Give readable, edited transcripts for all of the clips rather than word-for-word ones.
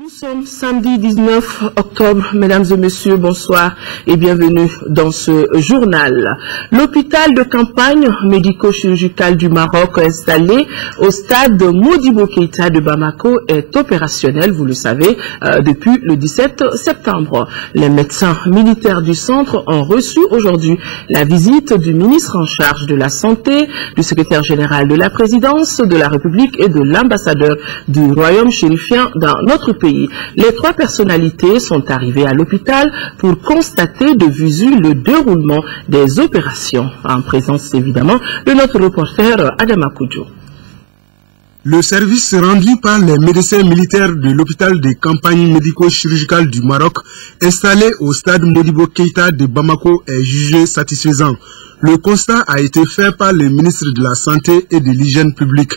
Nous sommes samedi 19 octobre. Mesdames et messieurs, bonsoir et bienvenue dans ce journal. L'hôpital de campagne médico-chirurgical du Maroc installé au stade Modibo Keïta de Bamako est opérationnel, vous le savez, depuis le 17 septembre. Les médecins militaires du centre ont reçu aujourd'hui la visite du ministre en charge de la Santé, du secrétaire général de la présidence de la République et de l'ambassadeur du royaume chérifien dans notre pays. Les trois personnalités sont arrivées à l'hôpital pour constater de visu le déroulement des opérations, en présence évidemment de notre reporter Adama Koudjou. Le service rendu par les médecins militaires de l'hôpital de campagne médico-chirurgical du Maroc, installé au stade Modibo Keïta de Bamako, est jugé satisfaisant. Le constat a été fait par le ministre de la Santé et de l'Hygiène publique.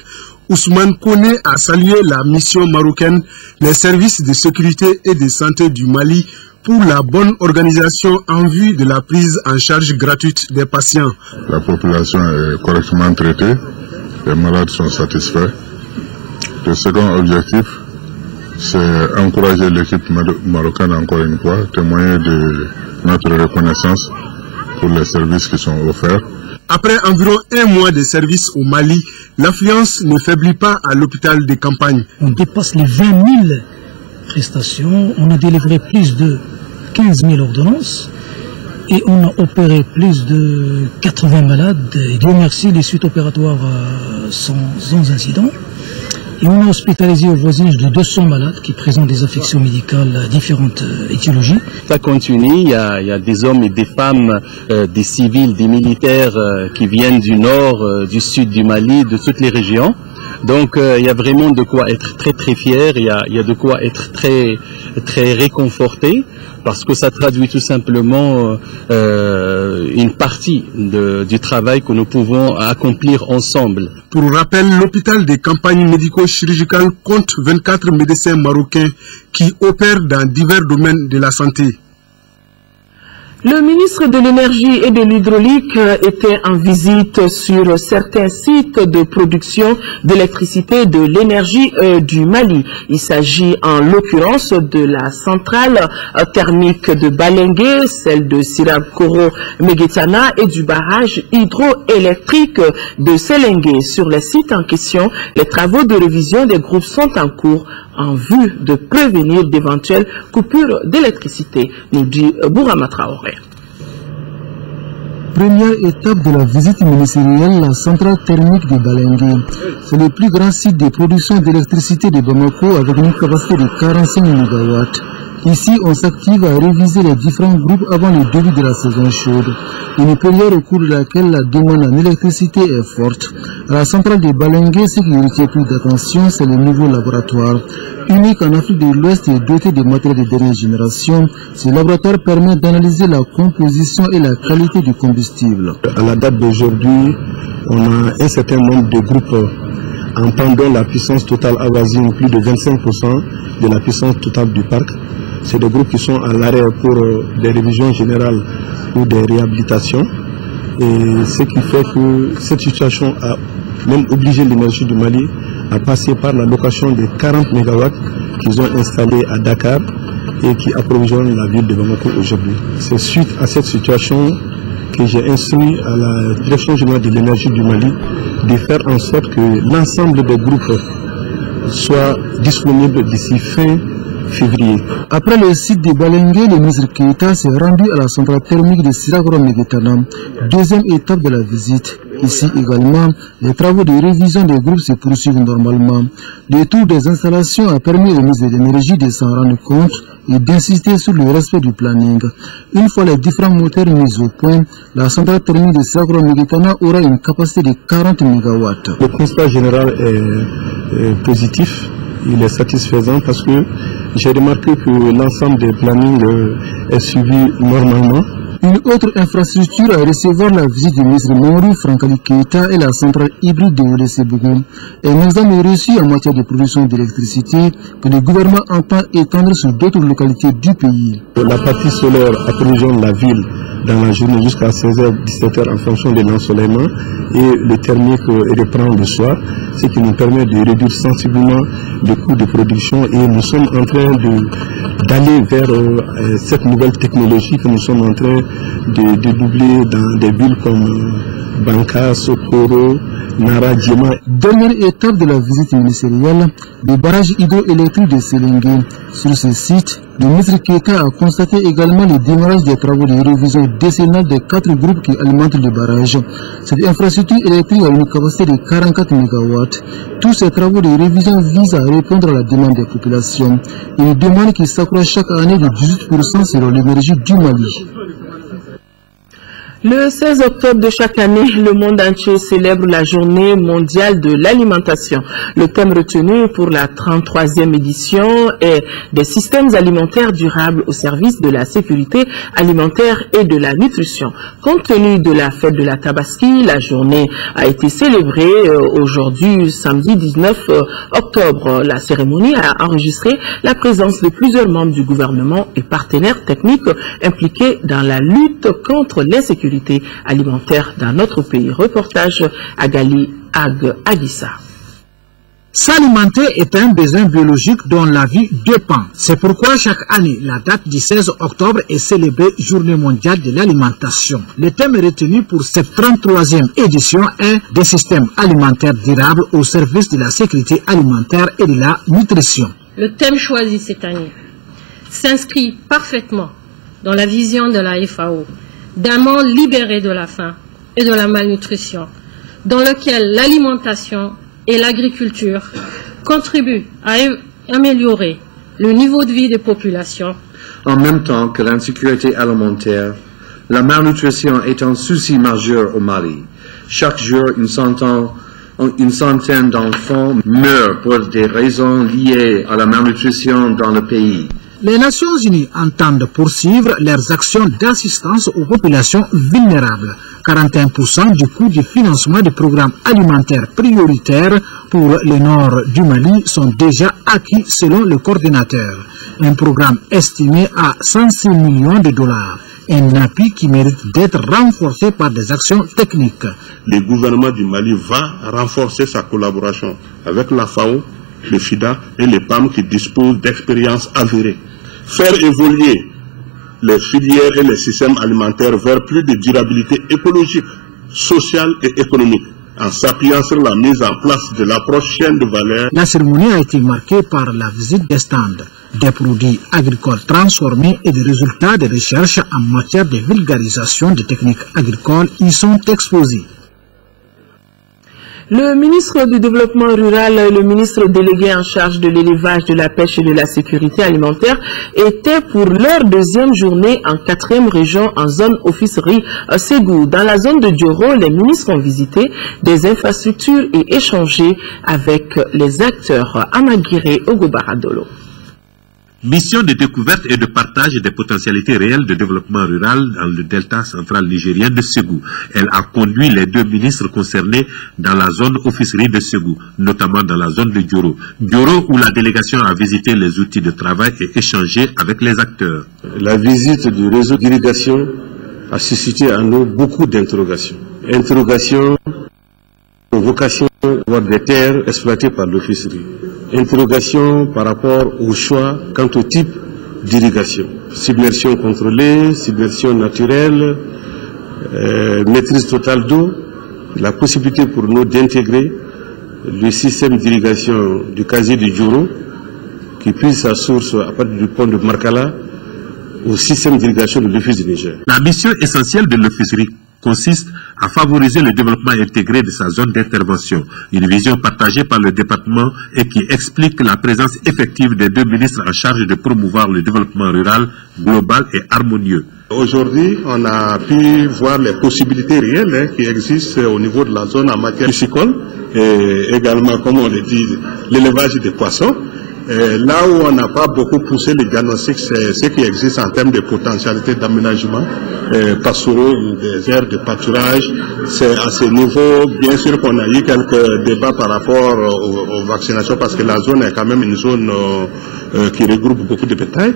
Ousmane Koné a salué la mission marocaine, les services de sécurité et de santé du Mali pour la bonne organisation en vue de la prise en charge gratuite des patients. La population est correctement traitée, les malades sont satisfaits. Le second objectif, c'est encourager l'équipe marocaine encore une fois, témoigner de notre reconnaissance pour les services qui sont offerts. Après environ un mois de service au Mali, l'affluence ne faiblit pas à l'hôpital de campagne. On dépasse les 20 000 prestations, on a délivré plus de 15 000 ordonnances et on a opéré plus de 80 malades. Et Dieu merci, les suites opératoires sont sans incident. Et on a hospitalisé au voisinage de 200 malades qui présentent des affections médicales à différentes étiologies. Ça continue, il y a des hommes et des femmes, des civils, des militaires qui viennent du nord, du sud du Mali, de toutes les régions. Donc il y a vraiment de quoi être très très fier, il y a de quoi être très très réconforté, parce que ça traduit tout simplement une partie du travail que nous pouvons accomplir ensemble. Pour rappel, l'hôpital de campagne médico-chirurgical compte 24 médecins marocains qui opèrent dans divers domaines de la santé. Le ministre de l'Énergie et de l'Hydraulique était en visite sur certains sites de production d'électricité de l'énergie du Mali. Il s'agit en l'occurrence de la centrale thermique de Balengue, celle de Sirab-Koro Meguetana et du barrage hydroélectrique de Selengue. Sur les sites en question, les travaux de révision des groupes sont en cours en vue de prévenir d'éventuelles coupures d'électricité, nous dit Bourama Traoré. Première étape de la visite ministérielle, la centrale thermique de Balengue. C'est le plus grand site de production d'électricité de Bamako avec une capacité de 45 MW. Ici, on s'active à réviser les différents groupes avant le début de la saison chaude. Une période au cours de laquelle la demande en électricité est forte. À la centrale de Balengue, ce qui requiert plus d'attention, c'est le nouveau laboratoire. Unique en Afrique de l'Ouest et doté de matériel de dernière génération, ce laboratoire permet d'analyser la composition et la qualité du combustible. À la date d'aujourd'hui, on a un certain nombre de groupes en pendant la puissance totale avoisine plus de 25% de la puissance totale du parc. C'est des groupes qui sont à l'arrêt pour des révisions générales ou des réhabilitations. Et ce qui fait que cette situation a même obligé l'énergie du Mali à passer par la location de 40 MW qu'ils ont installés à Dakar et qui approvisionnent la ville de Bamako aujourd'hui. C'est suite à cette situation que j'ai instruit à la Direction générale de l'énergie du Mali de faire en sorte que l'ensemble des groupes soient disponibles d'ici fin février. Après le site de Balengue, le ministre Keïta s'est rendu à la centrale thermique de Siragoro Meguetana, deuxième étape de la visite. Ici également, les travaux de révision des groupes se poursuivent normalement. Le tour des installations a permis au ministre de l'Énergie de s'en rendre compte et d'insister sur le respect du planning. Une fois les différents moteurs mis au point, la centrale thermique de Siragoro Meguetana aura une capacité de 40 MW. Le constat général est positif. Il est satisfaisant parce que j'ai remarqué que l'ensemble des plannings est suivi normalement. Une autre infrastructure à recevoir la visite du ministre Mamadou Frankali Keïta est la centrale hybride de Wole-Sebougou. Un examen reçu en matière de production d'électricité que le gouvernement entend étendre sur d'autres localités du pays. La partie solaire approvisionne la ville dans la journée jusqu'à 16h, 17h en fonction de l'ensoleillement et le thermique reprend le soir, ce qui nous permet de réduire sensiblement le coût de production et nous sommes en train d'aller vers cette nouvelle technologie que nous sommes en train de doubler dans des villes comme Banka, Sokoro, Nara, Djema. Dernière étape de la visite ministérielle, le barrage hydroélectrique de Sélingué. Sur ce site, le ministre Keïta a constaté également le démarrage des travaux de révision décennale des 4 groupes qui alimentent le barrage. Cette infrastructure électrique a une capacité de 44 MW. Tous ces travaux de révision visent à répondre à la demande des populations. Une demande qui s'accroît chaque année de 18% selon l'énergie du Mali. Le 16 octobre de chaque année, le monde entier célèbre la journée mondiale de l'alimentation. Le thème retenu pour la 33e édition est des systèmes alimentaires durables au service de la sécurité alimentaire et de la nutrition. Compte tenu de la fête de la Tabaski, la journée a été célébrée aujourd'hui, samedi 19 octobre. La cérémonie a enregistré la présence de plusieurs membres du gouvernement et partenaires techniques impliqués dans la lutte contre l'insécurité alimentaire dans notre pays. Reportage Agali Agissa. S'alimenter est un besoin biologique dont la vie dépend. C'est pourquoi chaque année, la date du 16 octobre est célébrée Journée mondiale de l'alimentation. Le thème retenu pour cette 33e édition est des systèmes alimentaires durables au service de la sécurité alimentaire et de la nutrition. Le thème choisi cette année s'inscrit parfaitement dans la vision de la FAO d'un monde libéré de la faim et de la malnutrition, dans lequel l'alimentation et l'agriculture contribuent à améliorer le niveau de vie des populations. En même temps que l'insécurité alimentaire, la malnutrition est un souci majeur au Mali. Chaque jour, une centaine d'enfants meurent pour des raisons liées à la malnutrition dans le pays. Les Nations Unies entendent poursuivre leurs actions d'assistance aux populations vulnérables. 41% du coût du financement des programmes alimentaires prioritaires pour le nord du Mali sont déjà acquis selon le coordinateur. Un programme estimé à 106 millions de dollars. Un appui qui mérite d'être renforcé par des actions techniques. Le gouvernement du Mali va renforcer sa collaboration avec la FAO, le FIDA et les PAM qui disposent d'expériences avérées. Faire évoluer les filières et les systèmes alimentaires vers plus de durabilité écologique, sociale et économique, en s'appuyant sur la mise en place de l'approche chaîne de valeur. La cérémonie a été marquée par la visite des stands, des produits agricoles transformés et des résultats de recherche en matière de vulgarisation des techniques agricoles y sont exposés. Le ministre du Développement rural et le ministre délégué en charge de l'élevage, de la pêche et de la sécurité alimentaire étaient pour leur deuxième journée en 4e région en zone officerie Ségou. Dans la zone de Dioro, les ministres ont visité des infrastructures et échangé avec les acteurs. Amagiré Ogobaradolo. Mission de découverte et de partage des potentialités réelles de développement rural dans le delta central nigérien de Ségou. Elle a conduit les 2 ministres concernés dans la zone officerie de Ségou, notamment dans la zone de Dioro. Dioro où la délégation a visité les outils de travail et échangé avec les acteurs. La visite du réseau d'irrigation a suscité en nous beaucoup d'interrogations. Interrogations, vocation voir des terres exploitées par l'officerie. Interrogation par rapport au choix quant au type d'irrigation. Submersion contrôlée, submersion naturelle, maîtrise totale d'eau, la possibilité pour nous d'intégrer le système d'irrigation du casier du Djouro, qui puise sa source à partir du pont de Markala, au système d'irrigation de l'Office du Niger. La mission essentielle de l'officerie consiste à favoriser le développement intégré de sa zone d'intervention, une vision partagée par le département et qui explique la présence effective des 2 ministres en charge de promouvoir le développement rural global et harmonieux. Aujourd'hui, on a pu voir les possibilités réelles qui existent au niveau de la zone en matière piscicole et également, comme on le dit, l'élevage des poissons. Là où on n'a pas beaucoup poussé le diagnostic, c'est ce qui existe en termes de potentialité d'aménagement pastoraux, des aires de pâturage. C'est à ce niveau, bien sûr qu'on a eu quelques débats par rapport aux vaccinations parce que la zone est quand même une zone qui regroupe beaucoup de bétail.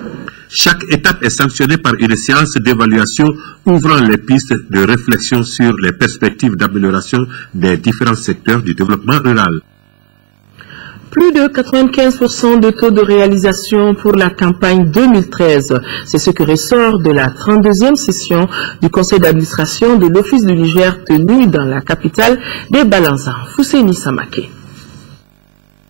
Chaque étape est sanctionnée par une séance d'évaluation ouvrant les pistes de réflexion sur les perspectives d'amélioration des différents secteurs du développement rural. Plus de 95% de taux de réalisation pour la campagne 2013. C'est ce que ressort de la 32e session du conseil d'administration de l'Office du Niger tenue dans la capitale des Balanzans. Fousseini Samake.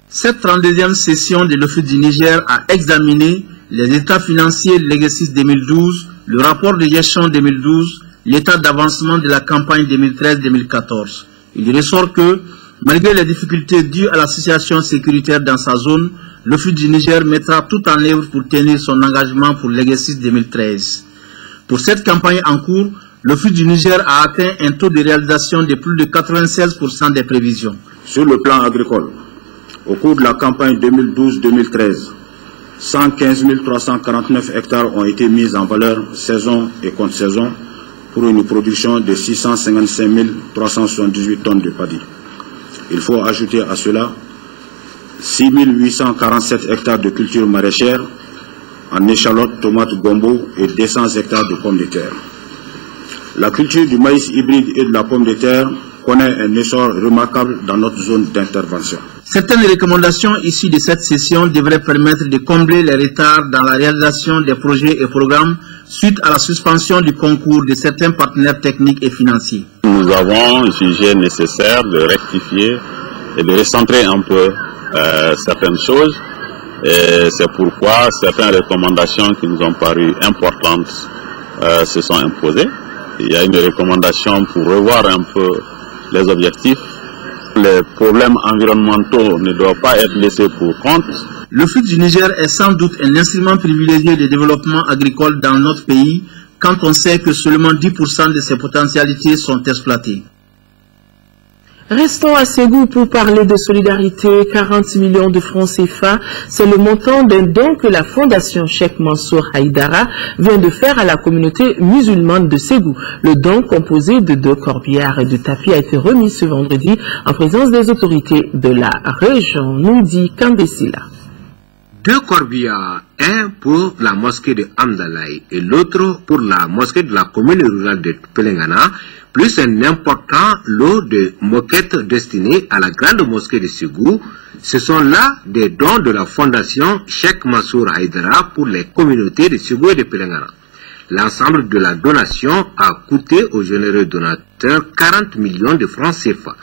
Cette 32e session de l'Office du Niger a examiné les états financiers de l'exercice 2012, le rapport de gestion 2012, l'état d'avancement de la campagne 2013-2014. Il ressort que, malgré les difficultés dues à la situation sécuritaire dans sa zone, l'Office du Niger mettra tout en œuvre pour tenir son engagement pour l'exercice 2013. Pour cette campagne en cours, l'Office du Niger a atteint un taux de réalisation de plus de 96% des prévisions. Sur le plan agricole, au cours de la campagne 2012-2013, 115 349 hectares ont été mis en valeur saison et contre-saison pour une production de 655 378 tonnes de paddy. Il faut ajouter à cela 6 847 hectares de culture maraîchère en échalotes, tomates, gombo et 200 hectares de pommes de terre. La culture du maïs hybride et de la pomme de terre connaît un essor remarquable dans notre zone d'intervention. Certaines recommandations issues de cette session devraient permettre de combler les retards dans la réalisation des projets et programmes suite à la suspension du concours de certains partenaires techniques et financiers. Nous avons jugé nécessaire de rectifier et de recentrer un peu certaines choses. Et c'est pourquoi certaines recommandations qui nous ont paru importantes se sont imposées. Il y a une recommandation pour revoir un peu les objectifs. Les problèmes environnementaux ne doivent pas être laissés pour compte. L'Office du Niger est sans doute un instrument privilégié de développement agricole dans notre pays quand on sait que seulement 10% de ses potentialités sont exploitées. Restons à Ségou pour parler de solidarité. 40 millions de francs CFA, c'est le montant d'un don que la fondation Cheikh Mansour Haïdara vient de faire à la communauté musulmane de Ségou. Le don composé de 2 corbières et de tapis a été remis ce vendredi en présence des autorités de la région, nous dit Kandesila. 2 corbières, un pour la mosquée de Amdalaï et l'autre pour la mosquée de la commune rurale de Pelengana, plus un important lot de moquettes destinées à la grande mosquée de Ségou. Ce sont là des dons de la fondation Cheikh Mansour Haïdara pour les communautés de Ségou et de Pelengana. L'ensemble de la donation a coûté aux généreux donateurs 40 millions de francs CFA.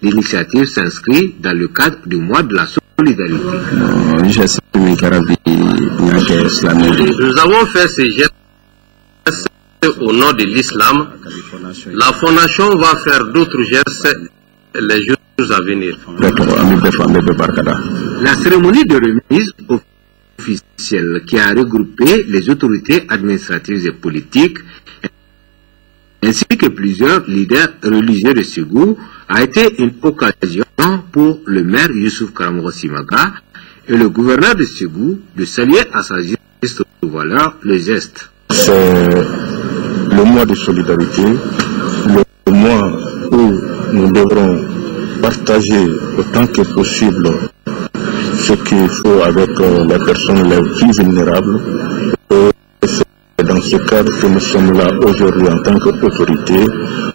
L'initiative s'inscrit dans le cadre du mois de la solidarité. Nous avons fait ces gestes au nom de l'islam. La fondation va faire d'autres gestes les jours à venir. La cérémonie de remise officielle qui a regroupé les autorités administratives et politiques ainsi que plusieurs leaders religieux de Ségou a été une occasion pour le maire Youssouf Karamoro Simaga et le gouverneur de Ségou de saluer à sa juste valeur le geste. C'est le mois de solidarité, le mois où nous devrons partager autant que possible ce qu'il faut avec les personnes les plus vulnérables. Et c'est dans ce cadre que nous sommes là aujourd'hui en tant qu'autorité.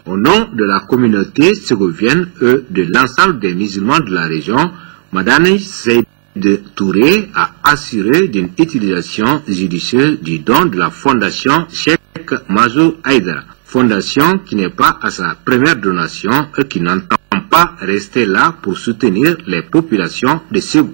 Au nom de la communauté ségovienne et de l'ensemble des musulmans de la région, Madame Seyd Touré a assuré d'une utilisation judicieuse du don de la fondation Cheikh Mansour Haïdara. Fondation qui n'est pas à sa première donation et qui n'entend pas rester là pour soutenir les populations de Ségou.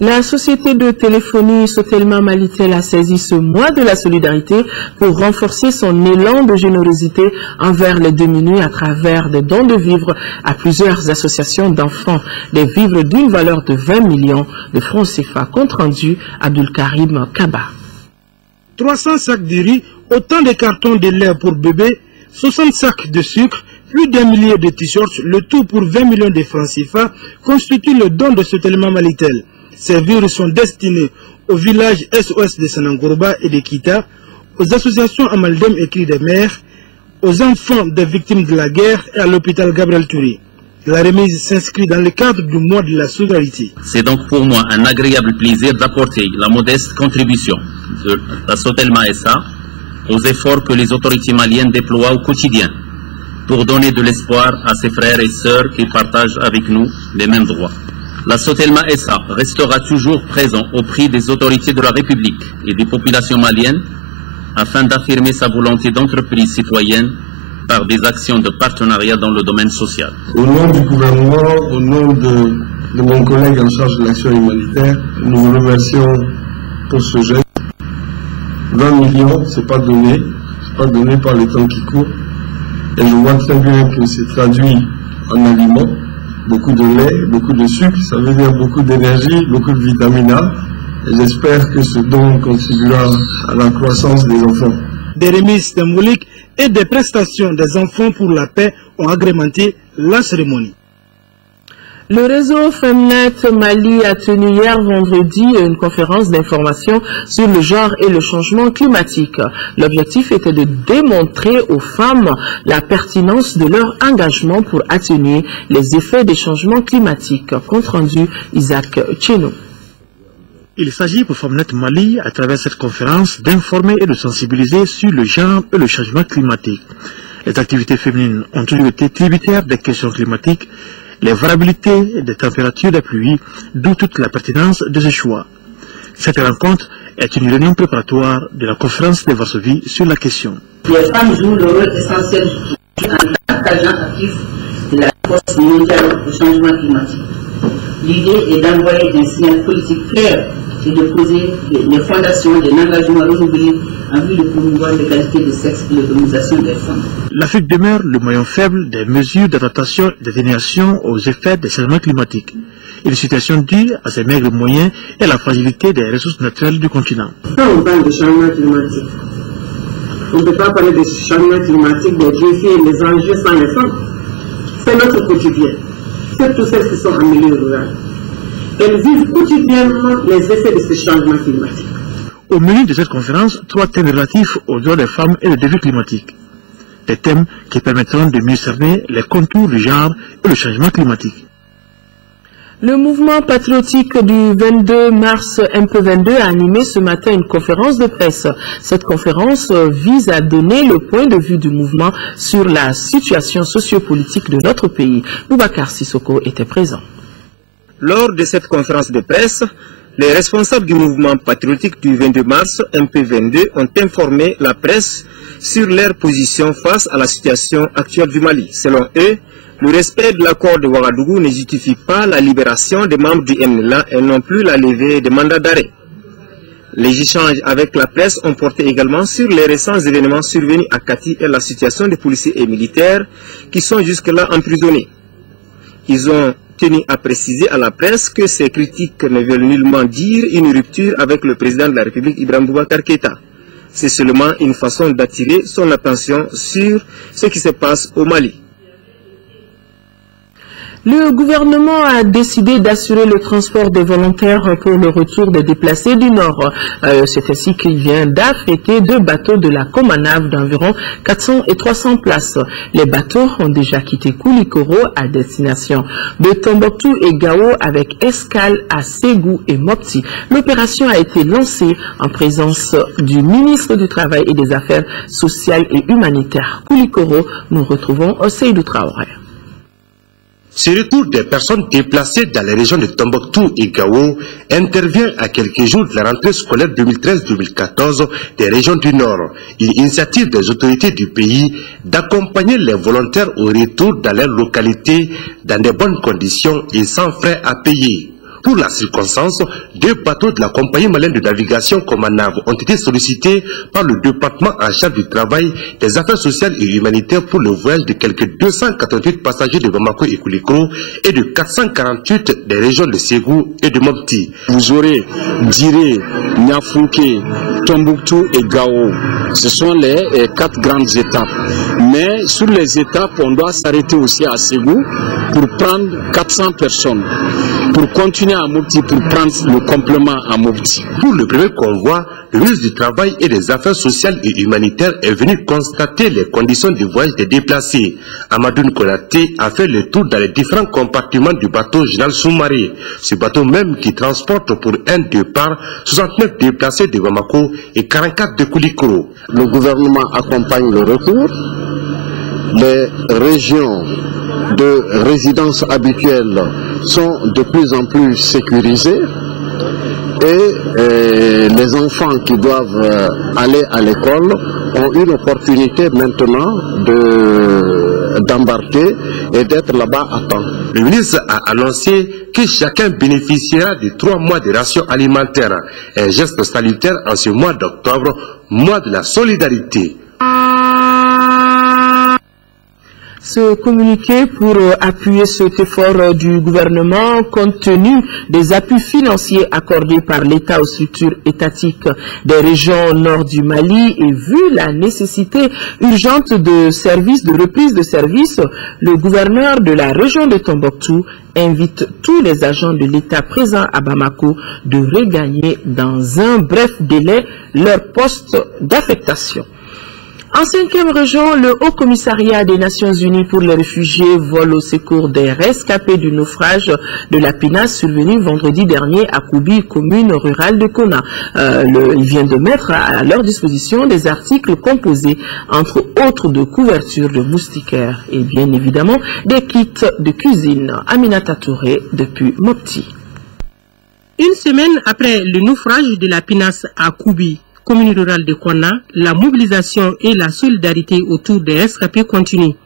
La société de téléphonie Sotelma Malitel a saisi ce mois de la solidarité pour renforcer son élan de générosité envers les démunis à travers des dons de vivres à plusieurs associations d'enfants. Des vivres d'une valeur de 20 millions de francs CFA, compte rendu Abdul Karim Kaba. 300 sacs de riz, autant de cartons de lait pour bébé, 60 sacs de sucre, Plus d'1 millier de t-shirts, le tout pour 20 millions de francs CFA, constituent le don de Sotelma Malitel. Ces vivres sont destinés aux villages SOS de Sanangourba et de Kita, aux associations Amaldem et Cris des Mers, aux enfants des victimes de la guerre et à l'hôpital Gabriel Touré. La remise s'inscrit dans le cadre du mois de la solidarité. C'est donc pour moi un agréable plaisir d'apporter la modeste contribution de la Sotelma SA aux efforts que les autorités maliennes déploient au quotidien pour donner de l'espoir à ses frères et sœurs qui partagent avec nous les mêmes droits. La Sotelma SA restera toujours présent au prix des autorités de la République et des populations maliennes afin d'affirmer sa volonté d'entreprise citoyenne par des actions de partenariat dans le domaine social. Au nom du gouvernement, au nom de mon collègue en charge de l'action humanitaire, nous vous remercions pour ce geste. 20 millions, c'est pas donné par le temps qui court. Et je vois très bien que c'est traduit en aliments, beaucoup de lait, beaucoup de sucre, ça veut dire beaucoup d'énergie, beaucoup de vitamine A. Et j'espère que ce don contribuera à la croissance des enfants. Des remises symboliques et des prestations des enfants pour la paix ont agrémenté la cérémonie. Le réseau Femnet Mali a tenu hier vendredi une conférence d'information sur le genre et le changement climatique. L'objectif était de démontrer aux femmes la pertinence de leur engagement pour atténuer les effets des changements climatiques. Compte rendu Isaac Tcheno. Il s'agit pour Femnet Mali, à travers cette conférence, d'informer et de sensibiliser sur le genre et le changement climatique. Les activités féminines ont toujours été tributaires des questions climatiques, les variabilités des températures des pluies, d'où toute la pertinence de ce choix. Cette rencontre est une réunion préparatoire de la conférence de Varsovie sur la question. Les femmes jouent le rôle essentiel en tant qu'agents actifs de la force mondiale au changement climatique. L'idée est d'envoyer un signal politique clair et de poser les fondations d'un engagement renouvelé en vue de promouvoir l'égalité des sexes et l'autonomisation des femmes. L'Afrique demeure le maillon faible des mesures d'adaptation et d'atténuation aux effets des changements climatiques. Une situation due à ses maigres moyens et à la fragilité des ressources naturelles du continent. Quand on parle de changement climatique, on ne peut pas parler de changement climatique, des défis et des enjeux sans les femmes. C'est notre quotidien. C'est tous celles qui sont en milieu rural. Elles vivent quotidiennement les effets de ce changement climatique. Au menu de cette conférence, 3 thèmes relatifs aux droits des femmes et le défi climatique. Des thèmes qui permettront de mieux cerner les contours du genre et le changement climatique. Le mouvement patriotique du 22 mars MP22 a animé ce matin une conférence de presse. Cette conférence vise à donner le point de vue du mouvement sur la situation sociopolitique de notre pays. Boubacar Sissoko était présent. Lors de cette conférence de presse, les responsables du mouvement patriotique du 22 mars MP22 ont informé la presse sur leur position face à la situation actuelle du Mali. Selon eux, le respect de l'accord de Ouagadougou ne justifie pas la libération des membres du MNLA et non plus la levée des mandats d'arrêt. Les échanges avec la presse ont porté également sur les récents événements survenus à Kati et la situation des policiers et militaires qui sont jusque-là emprisonnés. Ils ont tenu à préciser à la presse que ces critiques ne veulent nullement dire une rupture avec le président de la République, Ibrahim Boubacar Keïta. C'est seulement une façon d'attirer son attention sur ce qui se passe au Mali. Le gouvernement a décidé d'assurer le transport des volontaires pour le retour des déplacés du Nord. C'est ainsi qu'il vient d'affréter 2 bateaux de la Comanav d'environ 400 et 300 places. Les bateaux ont déjà quitté Koulikoro à destination de Tombouctou et Gao avec escale à Ségou et Mopti. L'opération a été lancée en présence du ministre du Travail et des Affaires sociales et humanitaires. Koulikoro, nous retrouvons Seydou Traoré. Ce retour des personnes déplacées dans les régions de Tombouctou et Gao intervient à quelques jours de la rentrée scolaire 2013-2014 des régions du Nord. Une initiative des autorités du pays d'accompagner les volontaires au retour dans leur localité dans de bonnes conditions et sans frais à payer. Pour la circonstance, 2 bateaux de la compagnie malienne de navigation Comanav ont été sollicités par le département en charge du travail, des affaires sociales et humanitaires pour le voyage de quelques 288 passagers de Bamako et Koulikoro et de 448 des régions de Ségou et de Mopti. Vous aurez Diré, Niafunké, Tombouctou et Gao. Ce sont les 4 grandes étapes. Mais sur les étapes, on doit s'arrêter aussi à Ségou pour prendre 400 personnes. Pour continuer à Mopti, pour prendre le complément à Mopti. Pour le premier convoi, le ministre du Travail et des Affaires sociales et humanitaires est venu constater les conditions du voyage des déplacés. Amadou Konaté a fait le tour dans les différents compartiments du bateau Général Soumaré. Ce bateau même qui transporte pour un départ 69 déplacés de Bamako et 44 de Koulikoro. Le gouvernement accompagne le retour. Les régions de résidence habituelles sont de plus en plus sécurisées et les enfants qui doivent aller à l'école ont une opportunité maintenant d'embarquer et d'être là-bas à temps. Le ministre a annoncé que chacun bénéficiera de 3 mois de rations alimentaires, un geste salutaire en ce mois d'octobre, mois de la solidarité. Ce communiqué pour appuyer cet effort du gouvernement compte tenu des appuis financiers accordés par l'État aux structures étatiques des régions nord du Mali et vu la nécessité urgente de reprise de service, le gouverneur de la région de Tombouctou invite tous les agents de l'État présents à Bamako de regagner dans un bref délai leur poste d'affectation. En 5e région, le Haut Commissariat des Nations Unies pour les réfugiés vole au secours des rescapés du naufrage de la pinasse survenu vendredi dernier à Koubi, commune rurale de Kona. Il vient de mettre à leur disposition des articles composés entre autres de couvertures de moustiquaires et bien évidemment des kits de cuisine. Aminata Touré depuis Mopti. Une semaine après le naufrage de la pinasse à Koubi, commune rurale de Kona, la mobilisation et la solidarité autour des rescapés continuent.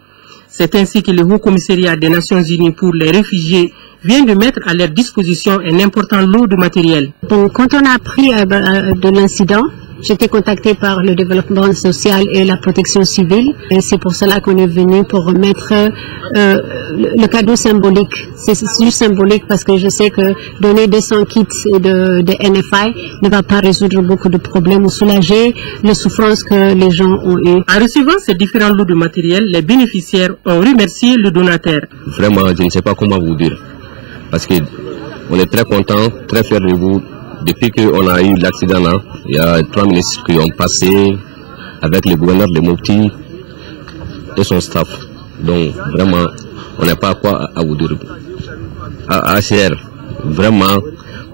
C'est ainsi que le Haut Commissariat des Nations Unies pour les réfugiés vient de mettre à leur disposition un important lot de matériel. Donc, quand on a appris de l'incident, j'étais contactée par le développement social et la protection civile. Et c'est pour cela qu'on est venu pour remettre le cadeau symbolique. C'est juste symbolique parce que je sais que donner 200 kits de NFI ne va pas résoudre beaucoup de problèmes ou soulager les souffrances que les gens ont eues. En recevant ces différents lots de matériel, les bénéficiaires ont remercié le donateur. Vraiment, je ne sais pas comment vous dire. Parce qu'on est très contents, très fiers de vous. Depuis qu'on a eu l'accident là, il y a 3 ministres qui ont passé avec le gouverneur de Mopti et son staff. Donc vraiment, on n'a pas quoi à vous dire. À HCR, vraiment,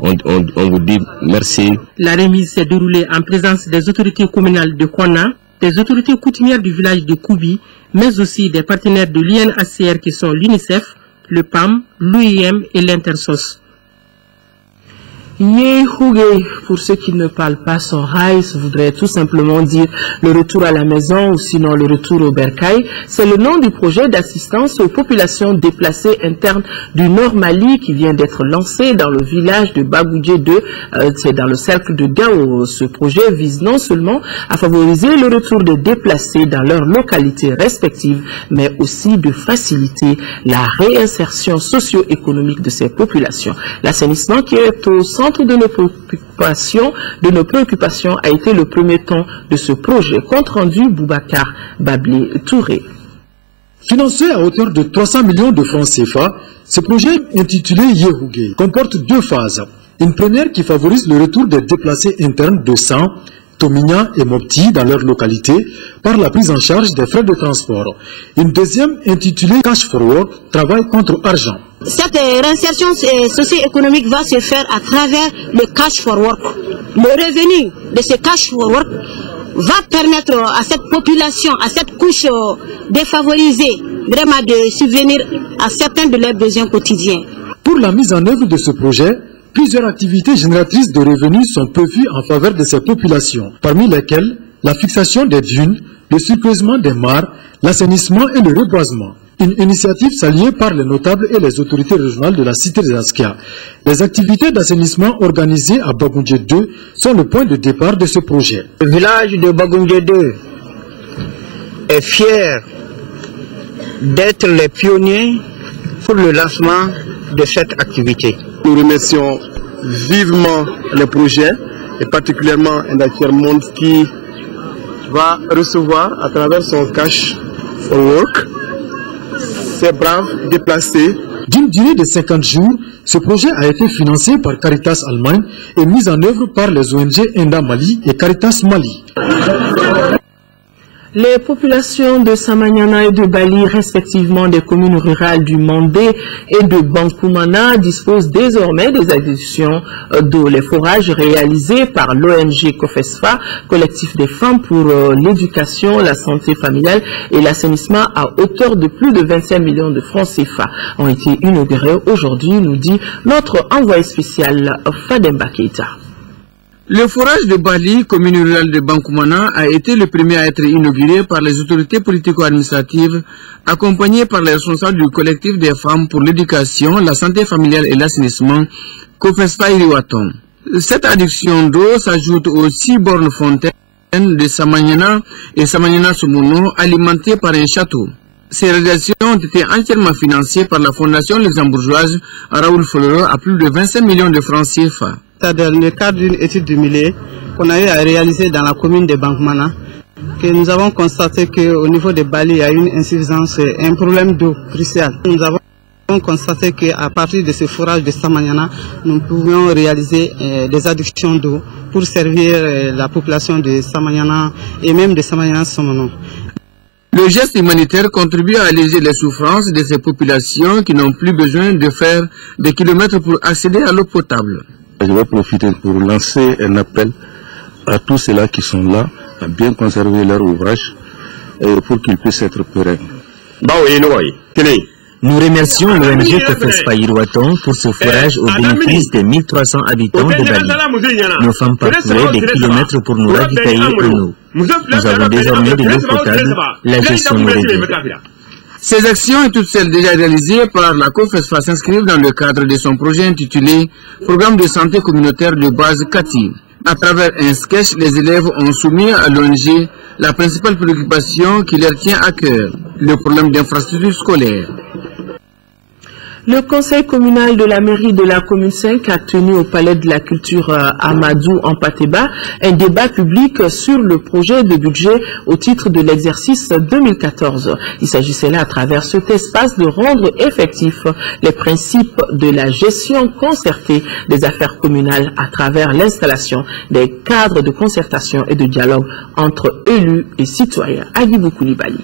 on vous dit merci. La remise s'est déroulée en présence des autorités communales de Kona, des autorités coutumières du village de Koubi, mais aussi des partenaires de l'UNHCR qui sont l'UNICEF, le PAM, l'OIM et l'Intersos. Yehougué, pour ceux qui ne parlent pas son raïs, voudrait tout simplement dire le retour à la maison ou sinon le retour au bercail. C'est le nom du projet d'assistance aux populations déplacées internes du Nord Mali qui vient d'être lancé dans le village de Bagoudje 2, c'est dans le cercle de Gao. Ce projet vise non seulement à favoriser le retour des déplacés dans leurs localités respectives, mais aussi de faciliter la réinsertion socio-économique de ces populations. L'assainissement qui est au centre de nos préoccupations a été le premier temps de ce projet. Compte rendu Boubacar Bablé Touré. Financé à hauteur de 300 millions de francs CFA, ce projet intitulé Yehougué comporte 2 phases. Une première qui favorise le retour des déplacés internes de San, Tomigna et Mopti dans leur localité par la prise en charge des frais de transport. Une deuxième intitulée Cash Forward, travail contre argent. Cette réinsertion socio-économique va se faire à travers le Cash Forward. Le revenu de ce Cash Forward va permettre à cette population, à cette couche défavorisée, vraiment de subvenir à certains de leurs besoins quotidiens. Pour la mise en œuvre de ce projet, plusieurs activités génératrices de revenus sont prévues en faveur de ces populations, parmi lesquelles la fixation des dunes, le surcreusement des mares, l'assainissement et le reboisement. Une initiative saluée par les notables et les autorités régionales de la cité des Askia. Les activités d'assainissement organisées à Bagoundje 2 sont le point de départ de ce projet. Le village de Bagoundje 2 est fier d'être les pionniers pour le lancement de cette activité. Nous remercions vivement le projet et particulièrement Ndakier Monde qui va recevoir à travers son cash for work ces braves déplacés. D'une durée de 50 jours, ce projet a été financé par Caritas Allemagne et mis en œuvre par les ONG Enda Mali et Caritas Mali. Les populations de Samaniana et de Bali, respectivement des communes rurales du Mandé et de Bankoumana, disposent désormais des additions d'eau. Les forages réalisés par l'ONG COFESFA, collectif des femmes pour l'éducation, la santé familiale et l'assainissement à hauteur de plus de 25 millions de francs CFA, ont été inaugurés aujourd'hui, nous dit notre envoyé spécial Fademba Keita. Le forage de Bali, commune rurale de Bankoumana, a été le premier à être inauguré par les autorités politico-administratives, accompagné par les responsables du collectif des femmes pour l'éducation, la santé familiale et l'assainissement, COFESFA Iriwaton. Cette adduction d'eau s'ajoute aux 6 bornes fontaines de Samaniana et Samaniana-Soumouno, alimentées par un château. Ces réalisations ont été entièrement financées par la fondation luxembourgeoise Raoul Foloro à plus de 25 millions de francs CFA. Dans le cadre d'une étude du milieu qu'on a eu à réaliser dans la commune de Bankoumana, que nous avons constaté qu'au niveau de Bali, il y a une insuffisance et un problème d'eau crucial. Nous avons constaté qu'à partir de ce forage de Samaniana, nous pouvions réaliser des adductions d'eau pour servir la population de Samaniana et même de Samaniana-Somono. Le geste humanitaire contribue à alléger les souffrances de ces populations qui n'ont plus besoin de faire des kilomètres pour accéder à l'eau potable. Je vais profiter pour lancer un appel à tous ceux-là qui sont là à bien conserver leur ouvrage et pour qu'ils puissent être pérennes. Nous remercions l'ONG COFESFA Iriwaton pour ce forage au bénéfice des 1300 habitants de Bali. Nos femmes parcouraient des kilomètres pour nous ravitailler en eau. Nous avons désormais de l'eau potable, la gestion nous réduit. Ces actions et toutes celles déjà réalisées par la COFESFA s'inscrivent dans le cadre de son projet intitulé Programme de santé communautaire de base CATI. À travers un sketch, les élèves ont soumis à l'ONG la principale préoccupation qui leur tient à cœur, le problème d'infrastructures scolaires. Le conseil communal de la mairie de la commune 5 a tenu au palais de la culture Amadou en Pateba un débat public sur le projet de budget au titre de l'exercice 2014. Il s'agissait là à travers cet espace de rendre effectifs les principes de la gestion concertée des affaires communales à travers l'installation des cadres de concertation et de dialogue entre élus et citoyens. Agibou Koulibaly.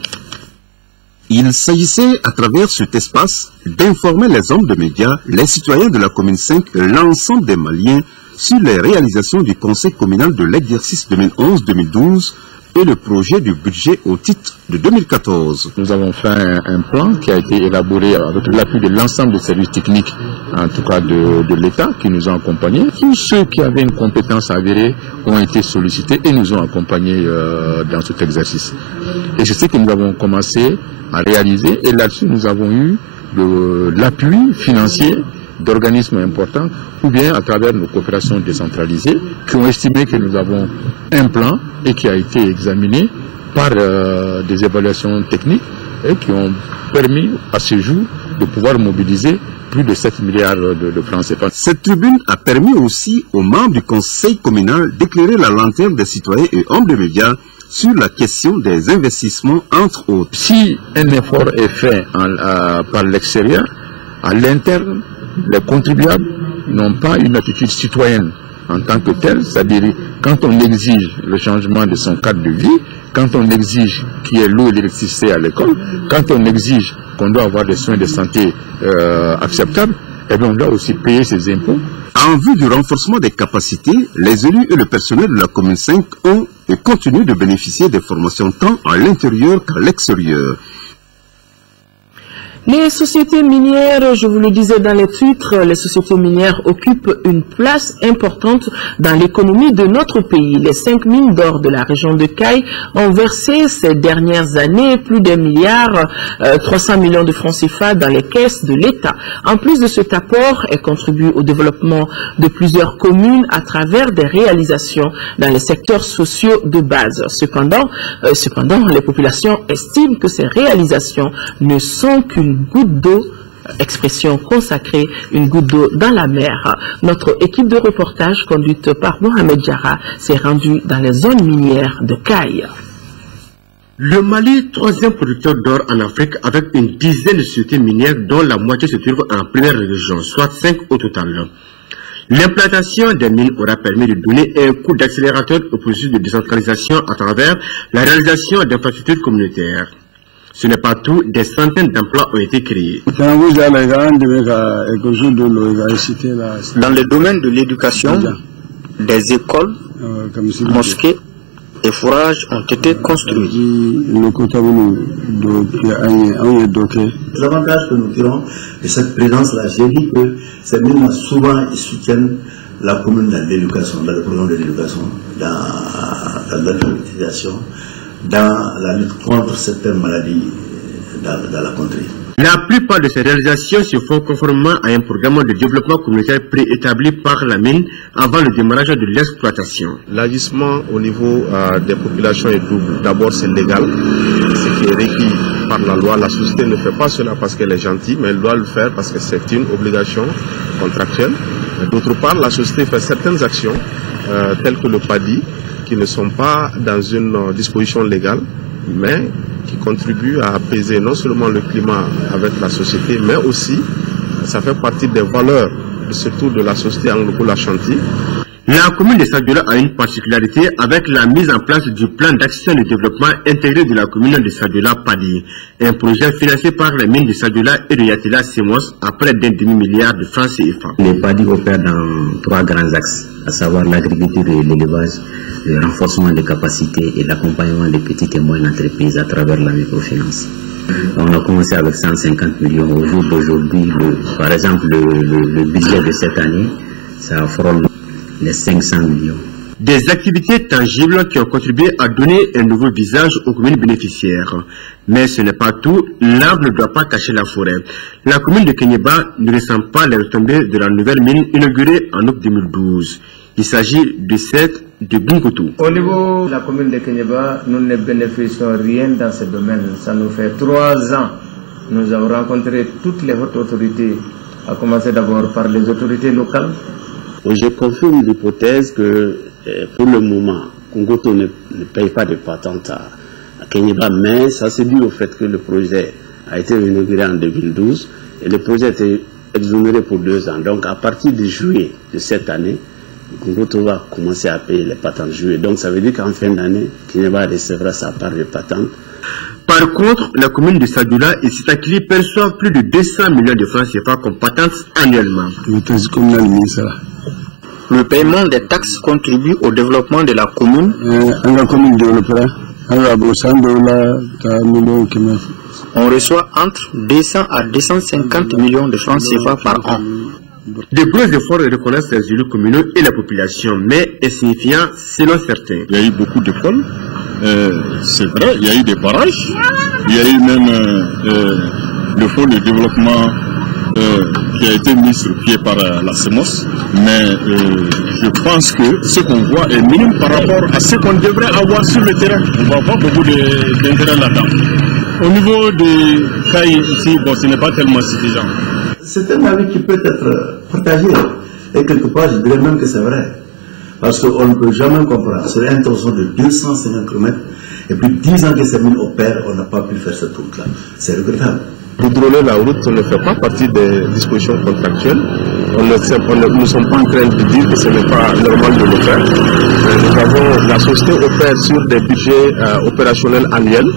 Il s'agissait, à travers cet espace, d'informer les hommes de médias, les citoyens de la commune 5 et l'ensemble des Maliens sur les réalisations du conseil communal de l'exercice 2011-2012 et le projet du budget au titre de 2014. Nous avons fait un plan qui a été élaboré avec l'appui de l'ensemble des services techniques, en tout cas de l'État, qui nous ont accompagnés. Tous ceux qui avaient une compétence avérée ont été sollicités et nous ont accompagnés dans cet exercice. Et c'est ce que nous avons commencé à réaliser, et là-dessus nous avons eu de l'appui financier d'organismes importants, ou bien à travers nos coopérations décentralisées, qui ont estimé que nous avons un plan et qui a été examiné par des évaluations techniques et qui ont permis à ce jour de pouvoir mobiliser plus de 7 milliards de francs CFA. Cette tribune a permis aussi aux membres du conseil communal d'éclairer la lanterne des citoyens et hommes de médias sur la question des investissements, entre autres. Si un effort est fait par l'extérieur, à l'interne, les contribuables n'ont pas une attitude citoyenne en tant que telle, c'est-à-dire quand on exige le changement de son cadre de vie, quand on exige qu'il y ait l'eau et l'électricité à l'école, quand on exige qu'on doit avoir des soins de santé acceptables, eh bien on doit aussi payer ses impôts. En vue du renforcement des capacités, les élus et le personnel de la commune 5 ont et continuent de bénéficier des formations tant à l'intérieur qu'à l'extérieur. Les sociétés minières, je vous le disais dans les titres, les sociétés minières occupent une place importante dans l'économie de notre pays. Les 5 mines d'or de la région de Caille ont versé ces dernières années plus d'1 milliard 300 millions de francs CFA dans les caisses de l'État. En plus de cet apport, elles contribuent au développement de plusieurs communes à travers des réalisations dans les secteurs sociaux de base. Cependant, les populations estiment que ces réalisations ne sont qu'une goutte d'eau, expression consacrée, une goutte d'eau dans la mer. Notre équipe de reportage conduite par Mohamed Jara s'est rendue dans les zones minières de Caille. Le Mali, troisième producteur d'or en Afrique, avec une dizaine de sociétés minières dont la moitié se trouve en première région, soit 5 au total. L'implantation des mines aura permis de donner un coup d'accélérateur au processus de décentralisation à travers la réalisation d'infrastructures communautaires. Ce n'est pas tout, des centaines d'emplois ont été créés. Dans le domaine de l'éducation, des écoles, mosquées et forages ont été construits. L'avantage que nous tirons de cette présence-là, j'ai dit que ces mines souvent soutiennent la commune dans l'éducation, dans le programme de l'éducation, dans l'alphabétisation, dans la lutte contre certaines maladies dans la contrée. La plupart de ces réalisations se font conformément à un programme de développement communautaire préétabli par la mine avant le démarrage de l'exploitation. L'agissement au niveau des populations est double. D'abord, c'est légal, ce qui est requis par la loi. La société ne fait pas cela parce qu'elle est gentille, mais elle doit le faire parce que c'est une obligation contractuelle. D'autre part, la société fait certaines actions, telles que le PADI, qui ne sont pas dans une disposition légale, mais qui contribuent à apaiser non seulement le climat avec la société, mais aussi, ça fait partie des valeurs, surtout de la société anglo-ashanti. La commune de Sadiola a une particularité avec la mise en place du plan d'action de développement intégré de la commune de Sadiola-Padi, un projet financé par les mines de Sadiola et de Yatela Semos à près d'1 demi-milliard de francs CFA. Les Padi opèrent dans 3 grands axes, à savoir l'agriculture et l'élevage, le renforcement des capacités et l'accompagnement des petites et moyennes entreprises à travers la microfinance. On a commencé avec 150 millions. Au jour d'aujourd'hui, par exemple, le budget de cette année, ça frôle les 500 millions. Des activités tangibles qui ont contribué à donner un nouveau visage aux communes bénéficiaires. Mais ce n'est pas tout, l'arbre ne doit pas cacher la forêt. La commune de Kenyeba ne ressent pas les retombées de la nouvelle mine inaugurée en août 2012. Il s'agit de celle de Bunkutu. Au niveau de la commune de Kenyeba, nous ne bénéficions rien dans ce domaine. Ça nous fait 3 ans. Nous avons rencontré toutes les hautes autorités, à commencer d'abord par les autorités locales. Je confirme l'hypothèse que pour le moment, Kungoto ne paye pas de patente à Kenyeba, mais ça c'est dû au fait que le projet a été inauguré en 2012 et le projet a été exonéré pour 2 ans. Donc à partir de juillet de cette année, Kungoto va commencer à payer les patentes juillet. Donc ça veut dire qu'en fin d'année, Kenyeba recevra sa part de patente. Par contre, la commune de Sadiola et Sitakili perçoivent plus de 200 millions de francs CFA comme patente annuellement. Le paiement des taxes contribue au développement de la commune. On reçoit entre 200 à 250 millions de francs CFA par an. De gros efforts reconnaissent les élus communaux et la population, mais insignifiants selon certains. Il y a eu beaucoup d'écoles, c'est vrai, il y a eu des barrages, il y a eu même le fonds de développement qui a été mis sur pied par la CEMOS, mais je pense que ce qu'on voit est minime par rapport à ce qu'on devrait avoir sur le terrain. On ne voit pas beaucoup d'intérêt là-dedans. Au niveau des cas ici, bon, ce n'est pas tellement suffisant. C'est un avis qui peut être partagé, et quelque part je dirais même que c'est vrai, parce qu'on ne peut jamais comprendre. C'est un tronçon de 250 km, et puis 10 ans que ces mines opèrent, on n'a pas pu faire cette route-là. C'est regrettable. Goudronner la route ne fait pas partie des dispositions contractuelles. Nous ne sommes pas en train de dire que ce n'est pas normal de le faire. La société opère sur des budgets opérationnels annuels.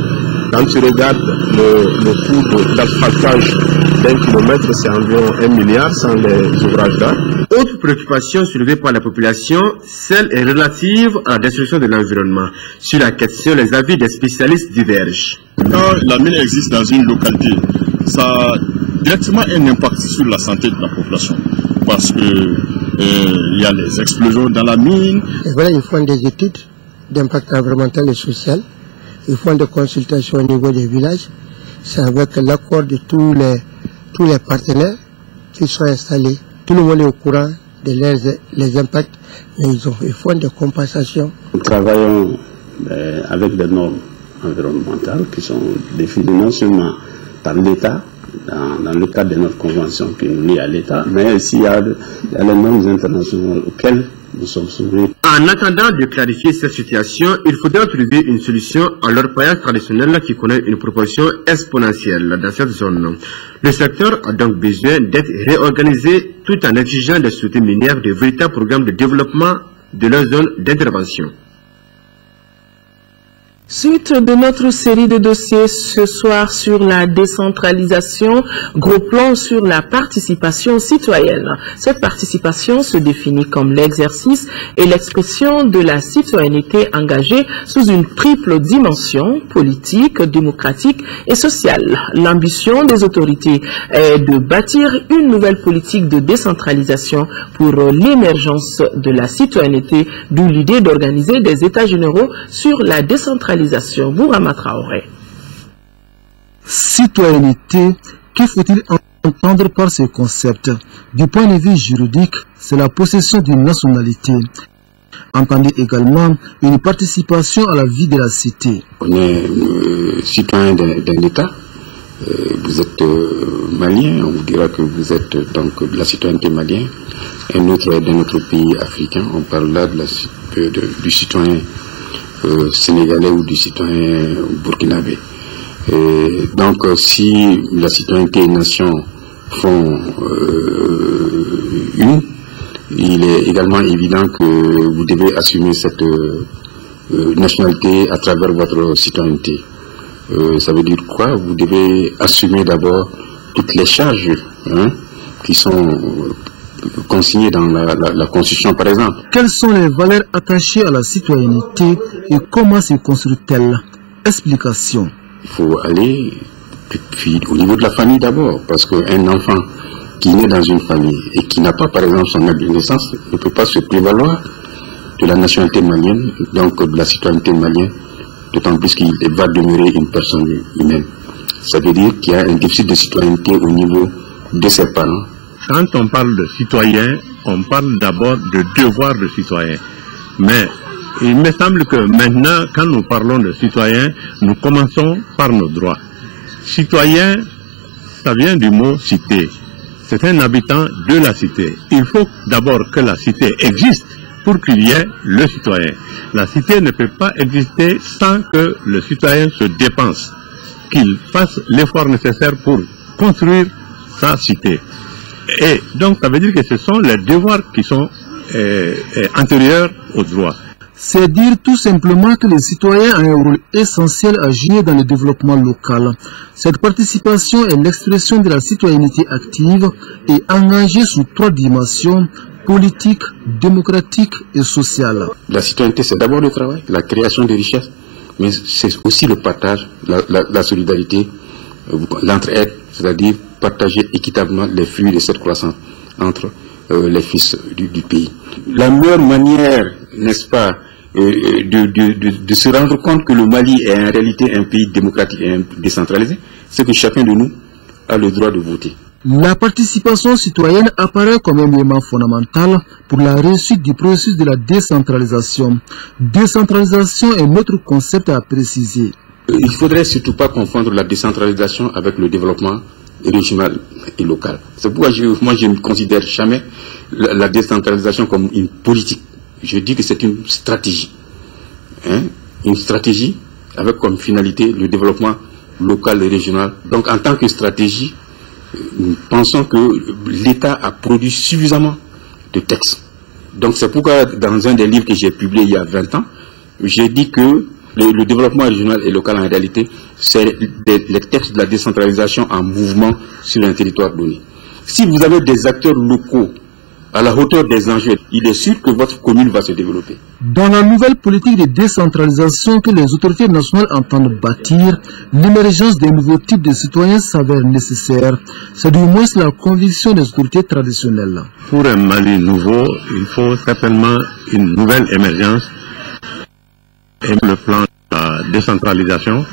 Quand tu regardes le coût d'asphaltage d'1 kilomètre, c'est environ 1 milliard sans les ouvrages d'art. Autre préoccupation soulevée par la population, celle est relative à la destruction de l'environnement. Sur la question, les avis des spécialistes divergent. Quand la mine existe dans une localité, ça a directement un impact sur la santé de la population. Parce que il y a les explosions dans la mine. Et voilà, ils font des études d'impact environnemental et social. Ils font des consultations au niveau des villages. C'est avec l'accord de tous les partenaires qui sont installés. Tout le monde est au courant de les impacts, mais ils font des compensations. Nous travaillons avec des normes environnementales qui sont définies non seulement par l'État, dans le cadre de notre convention qui nous lie à l'État, mais aussi il y a les normes internationales auxquelles nous sommes soumis. En attendant de clarifier cette situation, il faudra trouver une solution à l'orpaillage traditionnel qui connaît une proportion exponentielle dans cette zone. Le secteur a donc besoin d'être réorganisé tout en exigeant des sociétés minières de véritables programmes de développement de leur zone d'intervention. Suite de notre série de dossiers ce soir sur la décentralisation, gros plan sur la participation citoyenne. Cette participation se définit comme l'exercice et l'expression de la citoyenneté engagée sous une triple dimension, politique, démocratique et sociale. L'ambition des autorités est de bâtir une nouvelle politique de décentralisation pour l'émergence de la citoyenneté, d'où l'idée d'organiser des états généraux sur la décentralisation. Bourama Traoré. Citoyenneté, que faut-il entendre par ce concept? Du point de vue juridique, c'est la possession d'une nationalité. Entendez également une participation à la vie de la cité. On est citoyen d'un État. Vous êtes malien, on vous dira que vous êtes donc de la citoyenneté malienne. Un autre est de notre pays africain, on parle là du citoyen sénégalais ou du citoyen burkinabé. Donc si la citoyenneté et nation font une, il est également évident que vous devez assumer cette nationalité à travers votre citoyenneté. Ça veut dire quoi? Vous devez assumer d'abord toutes les charges qui sont consignées dans la Constitution, par exemple. Quelles sont les valeurs attachées à la citoyenneté et comment se construit-elle? Explication. Il faut aller au niveau de la famille d'abord, parce qu'un enfant qui naît dans une famille et qui n'a pas, par exemple, son acte de naissance, ne peut pas se prévaloir de la nationalité malienne, donc de la citoyenneté malienne, d'autant plus qu'il va demeurer une personne humaine. Ça veut dire qu'il y a un déficit de citoyenneté au niveau de ses parents. Quand on parle de citoyen, on parle d'abord de devoir de citoyen. Mais il me semble que maintenant, quand nous parlons de citoyen, nous commençons par nos droits. Citoyen, ça vient du mot cité. C'est un habitant de la cité. Il faut d'abord que la cité existe pour qu'il y ait le citoyen. La cité ne peut pas exister sans que le citoyen se dépense, qu'il fasse l'effort nécessaire pour construire sa cité. Et donc, ça veut dire que ce sont les devoirs qui sont antérieurs aux droits. C'est dire tout simplement que les citoyens ont un rôle essentiel à jouer dans le développement local. Cette participation est l'expression de la citoyenneté active et engagée sous 3 dimensions, politique, démocratique et sociale. La citoyenneté, c'est d'abord le travail, la création de richesses, mais c'est aussi le partage, la solidarité, l'entraide, c'est-à-dire partager équitablement les fruits de cette croissance entre les fils du pays. La meilleure manière, n'est-ce pas, de se rendre compte que le Mali est en réalité un pays démocratique et décentralisé, c'est que chacun de nous a le droit de voter. La participation citoyenne apparaît comme un élément fondamental pour la réussite du processus de la décentralisation. Décentralisation est notre concept à préciser. Il ne faudrait surtout pas confondre la décentralisation avec le développement régional et local. C'est pourquoi moi je ne considère jamais la décentralisation comme une politique. Je dis que c'est une stratégie. Une stratégie avec comme finalité le développement local et régional. Donc en tant que stratégie, nous pensons que l'État a produit suffisamment de textes. Donc c'est pourquoi dans un des livres que j'ai publié il y a 20 ans, j'ai dit que le développement régional et local en réalité, c'est les textes de la décentralisation en mouvement sur un territoire donné. Si vous avez des acteurs locaux à la hauteur des enjeux, il est sûr que votre commune va se développer. Dans la nouvelle politique de décentralisation que les autorités nationales entendent bâtir, l'émergence des nouveaux types de citoyens s'avère nécessaire. C'est du moins la conviction des autorités traditionnelles. Pour un Mali nouveau, il faut certainement une nouvelle émergence et le plan de la décentralisation,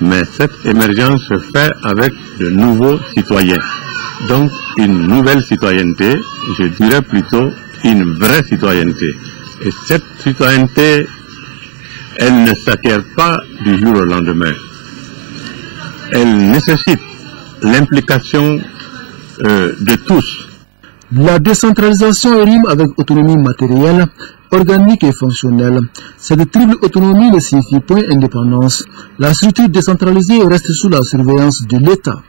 mais cette émergence se fait avec de nouveaux citoyens. Donc une nouvelle citoyenneté, je dirais plutôt une vraie citoyenneté. Et cette citoyenneté, elle ne s'acquiert pas du jour au lendemain. Elle nécessite l'implication de tous. La décentralisation rime avec autonomie matérielle, organique et fonctionnelle. Cette triple autonomie ne signifie point indépendance. La structure décentralisée reste sous la surveillance de l'État.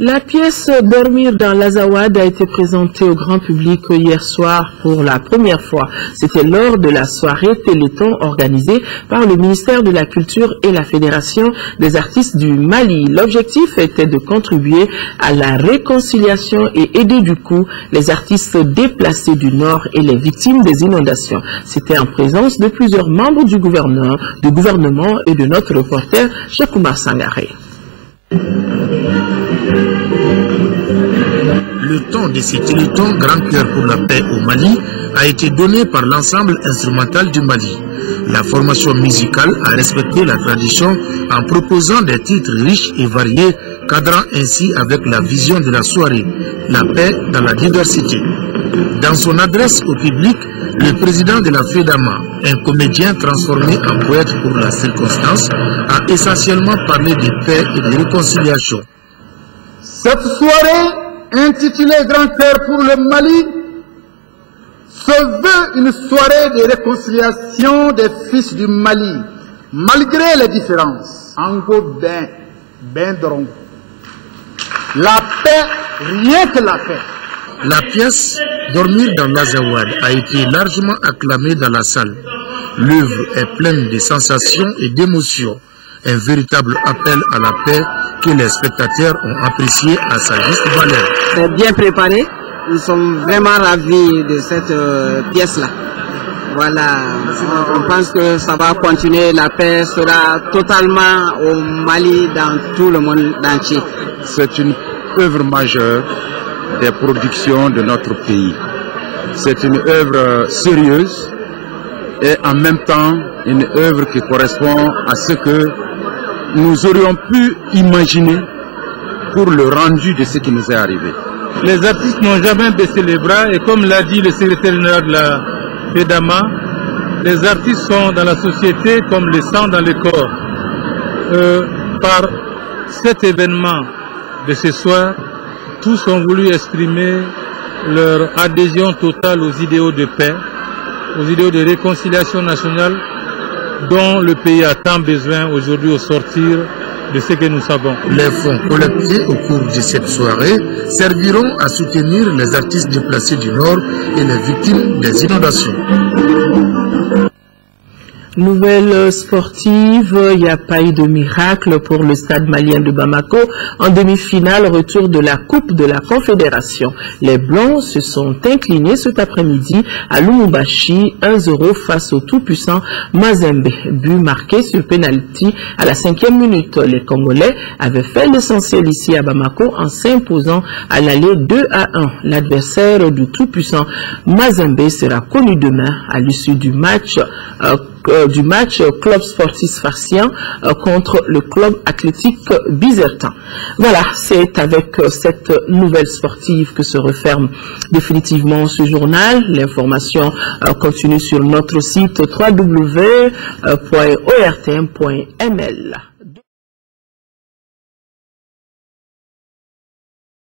La pièce « Dormir dans l'Azawad » a été présentée au grand public hier soir pour la première fois. C'était lors de la soirée Téléthon organisée par le ministère de la Culture et la Fédération des artistes du Mali. L'objectif était de contribuer à la réconciliation et aider du coup les artistes déplacés du Nord et les victimes des inondations. C'était en présence de plusieurs membres du gouvernement et de notre reporter Chekoumar Sangaré. Le ton de ces télétons Grand Cœur pour la paix au Mali a été donné par l'ensemble instrumental du Mali. La formation musicale a respecté la tradition en proposant des titres riches et variés, cadrant ainsi avec la vision de la soirée, la paix dans la diversité. Dans son adresse au public, le président de la FEDAMA, un comédien transformé en poète pour la circonstance, a essentiellement parlé de paix et de réconciliation. Cette soirée, intitulée Grand Cœur pour le Mali, se veut une soirée de réconciliation des fils du Mali, malgré les différences. Ango ben dron. La paix, rien que la paix. La pièce Dormir dans l'Azawad a été largement acclamée dans la salle. L'œuvre est pleine de sensations et d'émotions. Un véritable appel à la paix que les spectateurs ont apprécié à sa juste valeur. C'est bien préparé. Nous sommes vraiment ravis de cette pièce-là. Voilà, on pense que ça va continuer. La paix sera totalement au Mali, dans tout le monde entier. C'est une œuvre majeure des productions de notre pays. C'est une œuvre sérieuse et en même temps une œuvre qui correspond à ce que nous aurions pu imaginer pour le rendu de ce qui nous est arrivé. Les artistes n'ont jamais baissé les bras et comme l'a dit le secrétaire général de la FEDAMA, les artistes sont dans la société comme le sang dans le corps. Par cet événement de ce soir, tous ont voulu exprimer leur adhésion totale aux idéaux de paix, aux idéaux de réconciliation nationale dont le pays a tant besoin aujourd'hui au sortir de ce que nous savons. Les fonds collectés au cours de cette soirée serviront à soutenir les artistes déplacés du Nord et les victimes des inondations. Nouvelle sportive, il n'y a pas eu de miracle pour le stade malien de Bamako. En demi-finale, retour de la Coupe de la Confédération. Les Blancs se sont inclinés cet après-midi à Lumumbashi, 1-0 face au tout-puissant Mazembe. But marqué sur penalty à la 5e minute. Les Congolais avaient fait l'essentiel ici à Bamako en s'imposant à l'aller 2-1. L'adversaire du tout-puissant Mazembe sera connu demain à l'issue du match Club Sportif Sfaxien contre le Club Athlétique Bizertin. Voilà, c'est avec cette nouvelle sportive que se referme définitivement ce journal. L'information continue sur notre site www.ortm.ml.